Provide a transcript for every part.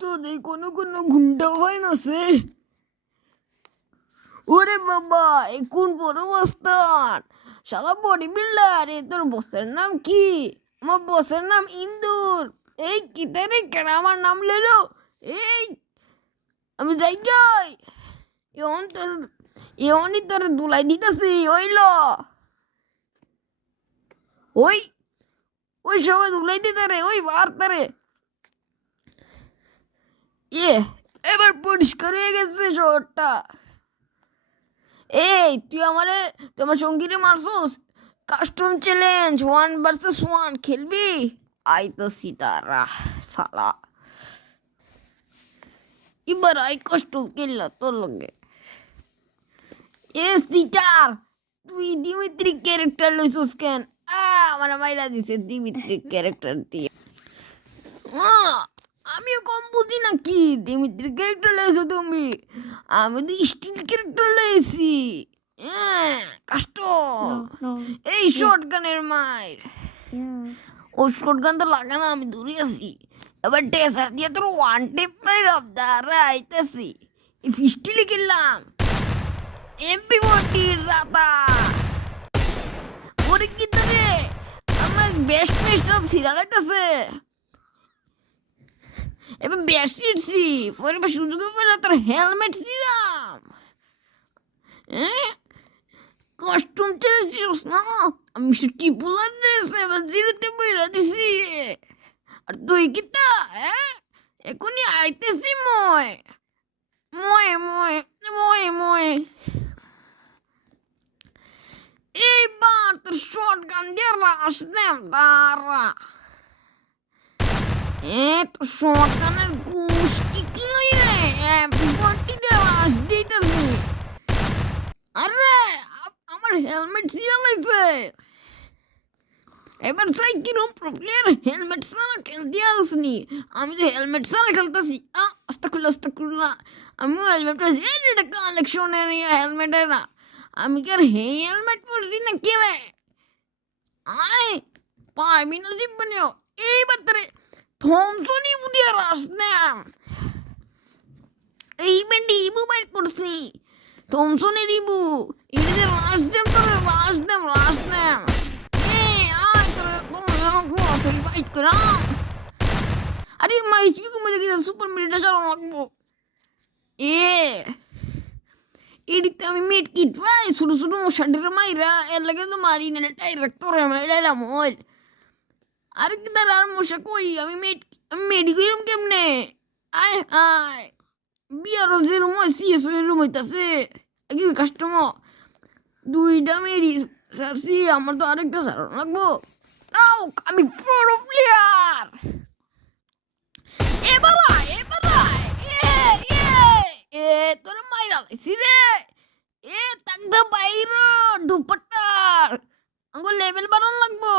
তো নেই কোনো কোনো গুন্ডা ফাইন আছে। ওরে বাবা এ কোন বড় বস্তান, শালা বডি বিল্ডার। এ তোর বসের নাম কি? আমার বসের নাম ইন্দুর। এই কিতারে কেনা আমার নাম লেলো। এই আমি যাই গাই এমন তোর এমনই তোর দুলাই দিতেছি ওইল। ওই ওই সবাই দুলাই দিতে রে, ওই বার্তা রে। এবার পরিষ্কার হয়ে গেছে শহরটা। এই তুই আমার সঙ্গীরে মারছস। কাস্টম চ্যালেঞ্জ 1 vs 1 খেলবি? আইতাছি তারা শালা। এবার আই কাস্টম খেললা তোর লগে। সিটার, তুই দিমিত্রি ক্যারেক্টার লইছস কেন? আমার মাইরা দিছে দিমিত্রি ক্যারেক্টার দিয়ে। আমিও কম বুঝি নাকি? দিমিত্রি ক্যারেক্টার লইছো তুমি, আমি তো স্টিল ক্যারেক্টার লইছি। কষ্ট। এই শর্টগানের মাইর। ও শর্টগান তো লাগে না, আমি দূরে আছি। এবার টেসার দিয়ে তোর ওয়ান টেপ মাইর দাঁড়া আইতেছি। স্টিলে কিনলাম এমপি বটির দাতা। ওরে কি রে আমার বেস্ট মেস্ট সব ছিড়া লাইতেছে। এবার বেস্ট ছিড়ছি, পরে এবার সুযোগ পেলে তোর হেলমেট ছিলাম। কস্টিউম চেয়েছিস না? আমি সে টিপুলার ড্রেস এবার জিরোতে বইরা দিছি। আর তুই কি তা এখনই আইতেছি ময় ময় ময় ময় ময়। এইবার তোর শর্ট গান দিয়ে রাস দেম দাঁড়া। তোর শর্ট গানের ঘুষ কি লই রে? বলটি দিয়ে রাস দিতেছি। আরে আমার হেলমেট ছিঁড়া লাগছে। এবার চাই কিরম প্রপ্লেয়ার হেলমেট ছাড়া খেলতে আসনি। আমি যে হেলমেট ছাড়া খেলতেছি। আস্তাকুল্লা আমিও হেলমেট পরেছি। এটা কালেকশনের হেলমেটের না। আমি কি আর হেলমেট পরছি না কে রে? আয় পারবি না জীবনেও। এইবার তারে থমসনই বুঝিয়ে রাস নাম। এই বেন্ডি ইবু বাইর করছি, থমসনের ইবু। এটা যে রাস দেম তোরে, রাস দেম। আরে আমার এইচপি কমে দেখি সুপার মিনিটটা চালানো লাগবো। এডিতে আমি মেট কিট পাই ছোটো ছোটো মশাটির মাইরা এর লাগে তো মারি না ডাইরেক্ট তোরে মাইলাম হল। আরে কি তার আর মশা কই? আমি মেডি কইলাম কেমনে? আয় আয় বিয়ারও যে রুম হয় সিএস এর রুম হইতাছে কি কাস্টমার দুইটা মেডি সারছি। আমার তো আরেকটা সারানো লাগবো। আমি প্রো প্লেয়ার। এবার তোর মাইরা লাইছি রে। তাকদা বাইর দুপাট্টার আঙ্গো লেভেল বাড়ানো লাগবো।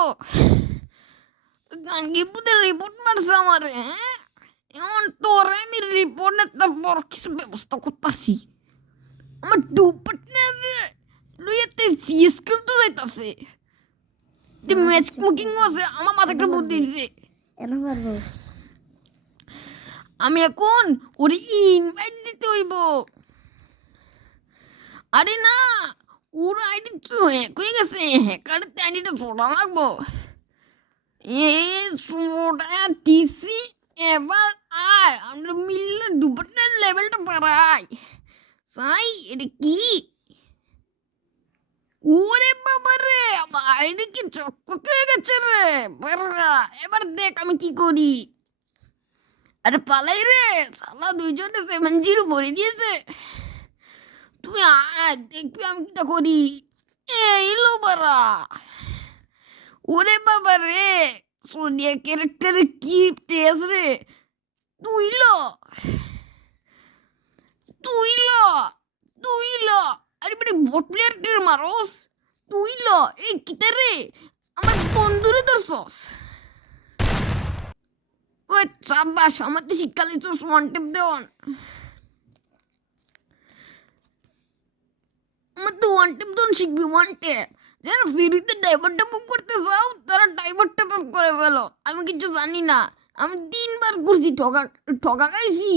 গান গিপুদের রিপোর্ট মারছে আমারে। এমন তোরে আমি রিপোর্টের তারপর কিছু ব্যবস্থা করতেছি। আমার দুপাট্টার লইয়াতে সিএস খেলতে যাইতাছে। ম্যাচ বুকিং আছে, আমার মাথা একটা বুদ্ধি দিছে। আমি এখন ওরে ইনভাইট দিতে হইব। আরে না ওর আইডি তো হ্যাক হয়ে গেছে, হ্যাকারের আইডিটা জোড়া লাগবো। সোটা দিছি। এবার আয় আমরা মিললে দুপাটার লেভেলটা বাড়াই। সাই এটা কি? ওরে বাবা রে আমার আইডি কি চকচক হয়ে গেছে রে বাড়া। এবার দেখ আমি কি করি। আরে পালাই রে শালা, দুইজনে 7-0 ভরে দিয়েছে। তুই আয় দেখবি আমি কিটা করি। এলো বারা। ওরে বাবা রে সোনিয়া ক্যারেক্টারে কি তেজ রে। তুই লো তুই লো তুই লো আরে বেটা বট প্লেয়ার মারোস। তুই লো এই কিটা রে আমার বন্ধুরে ধরছস। ওই চাবাস আমার তো শীতকালে তো ওয়ান টেপ দেওয়ান। আমার তো ওয়ান টেপ দেওয়ান শিখবি। ওয়ান টেপ যারা ফ্রিতে ড্রাইভারটা বুক করতে চাও তারা ড্রাইভারটা বুক করে ফেলো। আমি কিছু জানি না। আমি 3 বার করছি, ঠকা খাইছি,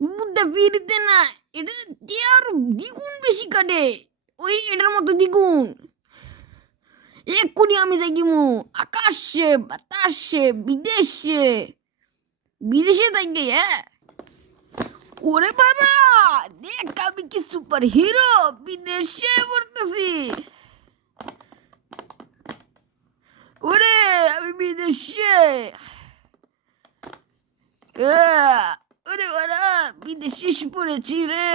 বুদ্ধা ফিরতে না। এটা দিয়ে আর দ্বিগুণ বেশি কাটে, ওই এটার মতো দ্বিগুণ। এক্ষুনি আমি যাই গিমু আকাশে, বাতাসে, বিদেশে, বিদেশে যাই গে। হ্যাঁ, ওরে বাবা, দেখ আমি কি সুপার হিরো, বিদেশে পড়তেছি। ওরে আমি বিদেশে, ওরে ওরা বিদেশে এসে পড়েছি রে।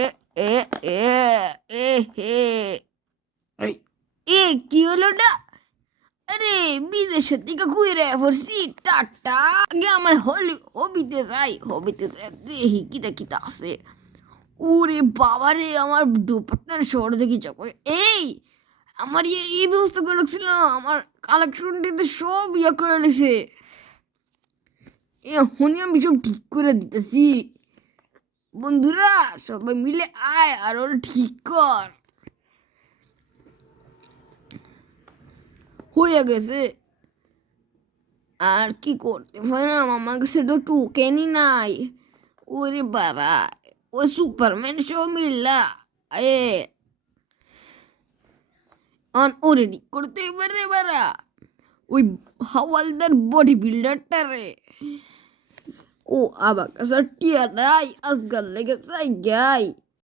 এ এ এ এ হে এই, এ কি হলো না? আরে বিদেশের থেকে ঘুরে পড়ছি, টাটা। আগে আমার হবিতে যাই, হবিতে যাই দেখি কিতা কিতা আছে। ওরে বাবা রে, আমার দুপাটনার শহর দেখি চকরে। এই আমার এই ব্যবস্থা করে রাখছিল, আমার কালেকশনটিতে সব করে রেখেছে। এখনই আমি সব ঠিক করে দিতেছি। বন্ধুরা সবাই মিলে আয় আর ওরা ঠিক কর। হয়ে গেছে, আর কি করতে পারলাম, আমার কাছে তো টোকেনই নাই। ওরে বাবা, ও সুপারম্যান সব মিললা এ অলরেডি করতে পারে বারা, ওই হাওয়ালদার বডি বিল্ডারটা রে। ও আবার কাছে টিয়া নাই, আজকাল লেগে যাই গাই।